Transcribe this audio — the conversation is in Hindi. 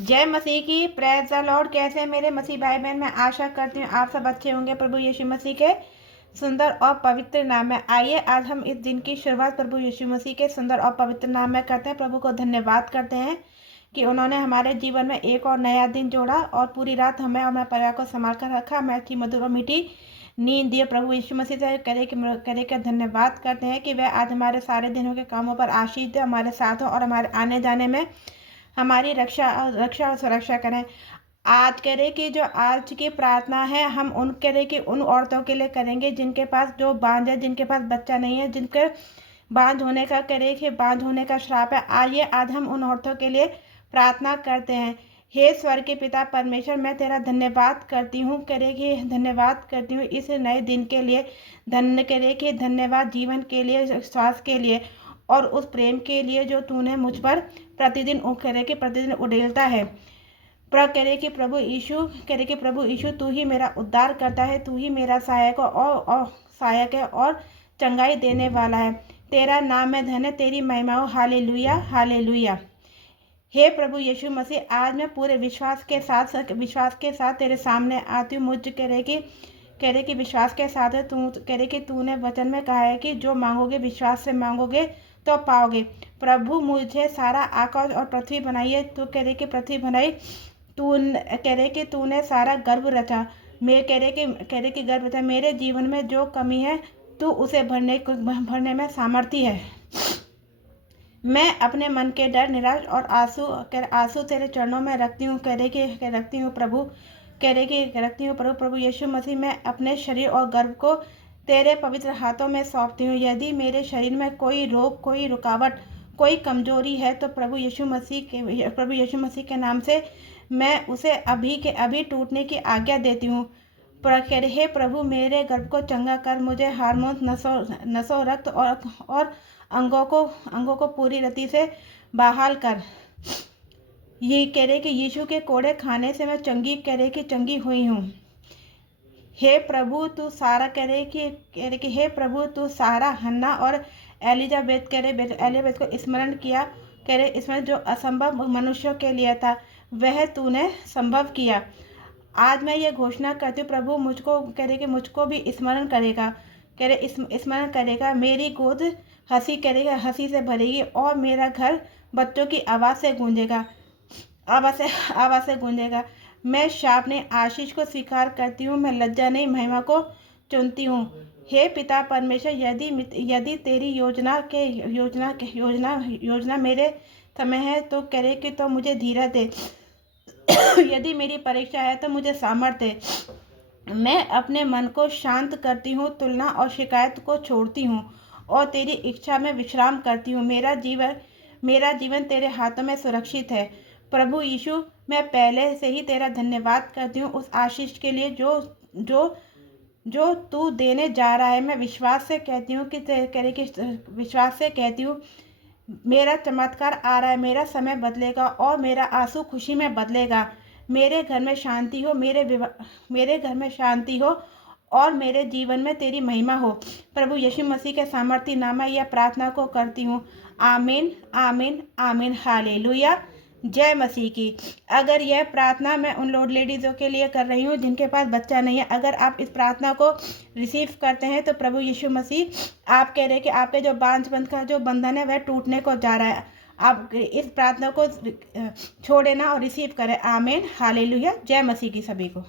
जय मसीह की। Praise the Lord. कैसे हैं मेरे मसीह भाई बहन? मैं आशा करती हूँ आप सब अच्छे होंगे प्रभु यीशु मसीह के सुंदर और पवित्र नाम में। आइए आज हम इस दिन की शुरुआत प्रभु यीशु मसीह के सुंदर और पवित्र नाम में करते हैं। प्रभु को धन्यवाद करते हैं कि उन्होंने हमारे जीवन में एक और नया दिन जोड़ा और पूरी रात हमें और हमारे परिवार को संभाल कर रखा, हमें अच्छी मधुर और मीठी नींद दिए। प्रभु यीशु मसीह से करे के धन्यवाद करते हैं कि वह आज हमारे सारे दिनों के कामों पर आशीष दे, हमारे साथ हो और हमारे आने जाने में हमारी रक्षा रक्षा और सुरक्षा करें। आज करें कि जो आज की प्रार्थना है हम उन करें कि उन औरतों के लिए करेंगे जिनके पास जो बांझ है, जिनके पास बच्चा नहीं है, जिनके बांझ होने का करें कि बांझ होने का श्राप है। आइए आज हम उन औरतों के लिए प्रार्थना करते हैं। हे स्वर्ग के पिता परमेश्वर, मैं तेरा धन्यवाद करती हूँ करे कि धन्यवाद करती हूँ इस नए दिन के लिए। धन्य करे कि धन्यवाद जीवन के लिए, श्वास के लिए और उस प्रेम के लिए जो तूने मुझ पर प्रतिदिन उड़ेलता है। करे कि प्रभु यीशु तू ही मेरा उद्धार करता है, तू ही मेरा सहायक है और चंगाई देने वाला है। तेरा नाम है धन्य, तेरी महिमा हो। Hallelujah hallelujah. हे प्रभु यीशु मसीह, आज मैं पूरे विश्वास के साथ तेरे सामने आती हूँ। मुझ करे कि विश्वास के साथ है। तू करे कि तूने वचन में कहा है कि जो मांगोगे विश्वास से मांगोगे तो पाओगे। प्रभु मुझे सारा आकाश और पृथ्वी बनाई है, तू करे कि पृथ्वी बनाई। तू करे कि तूने सारा गर्भ रचा। मैं करे कि गर्भ रचा। मेरे जीवन में जो कमी है तू उसे भरने में सामर्थ्य है। मैं अपने मन के डर, निराश और आंसू तेरे चरणों में रखती हूँ प्रभु। रखती हूँ प्रभु यीशु मसीह, मैं अपने शरीर और गर्भ को तेरे पवित्र हाथों में सौंपती हूँ। यदि मेरे शरीर में कोई रोग, कोई रुकावट, कोई कमजोरी है तो प्रभु यीशु मसीह के नाम से मैं उसे अभी के अभी टूटने की आज्ञा देती हूँ। हे प्रभु, मेरे गर्भ को चंगा कर, मुझे हार्मोन, नसों, रक्त और अंगों को पूरी रीति से बहाल कर। ये करे कि यीशु के कोड़े खाने से मैं चंगी हुई हूँ। हे प्रभु तू सारा हे प्रभु तू सारा, हन्ना और एलिजाबेथ को स्मरण किया। इसमें जो असंभव मनुष्यों के लिए था वह तूने संभव किया। आज मैं ये घोषणा करती हूँ प्रभु, मुझको भी स्मरण करेगा। मेरी गोद हंसी से भरेगी और मेरा घर बच्चों की आवाज से गूंजेगा। मैं शाप नहीं आशीष को स्वीकार करती हूँ, मैं लज्जा नहीं महिमा को चुनती हूँ। हे पिता परमेश्वर, यदि तेरी योजना मेरे समय है तो करे कि तो मुझे धीरज दे। यदि मेरी परीक्षा है तो मुझे सामर्थ्य दे। मैं अपने मन को शांत करती हूँ, तुलना और शिकायत को छोड़ती हूँ और तेरी इच्छा में विश्राम करती हूँ। मेरा जीवन तेरे हाथों में सुरक्षित है। प्रभु यीशु, मैं पहले से ही तेरा धन्यवाद करती हूँ उस आशीष के लिए जो तू देने जा रहा है। मैं विश्वास से कहती हूँ मेरा चमत्कार आ रहा है, मेरा समय बदलेगा और मेरा आंसू खुशी में बदलेगा। मेरे घर में शांति हो, मेरे घर में शांति हो और मेरे जीवन में तेरी महिमा हो। प्रभु यीशु मसीह के सामर्थ्य नाम में यह प्रार्थना को करती हूँ। आमीन आमीन आमीन। हालेलुया। जय मसीह की। अगर यह प्रार्थना मैं उन लोड लेडीज़ों के लिए कर रही हूँ जिनके पास बच्चा नहीं है, अगर आप इस प्रार्थना को रिसीव करते हैं तो प्रभु यीशु मसीह आप कह रहे हैं कि आपके जो बांझपन का जो बंधन है वह टूटने को जा रहा है। आप इस प्रार्थना को छोड़े ना और रिसीव करें। आमीन हालेलुया। जय मसीह की सभी को।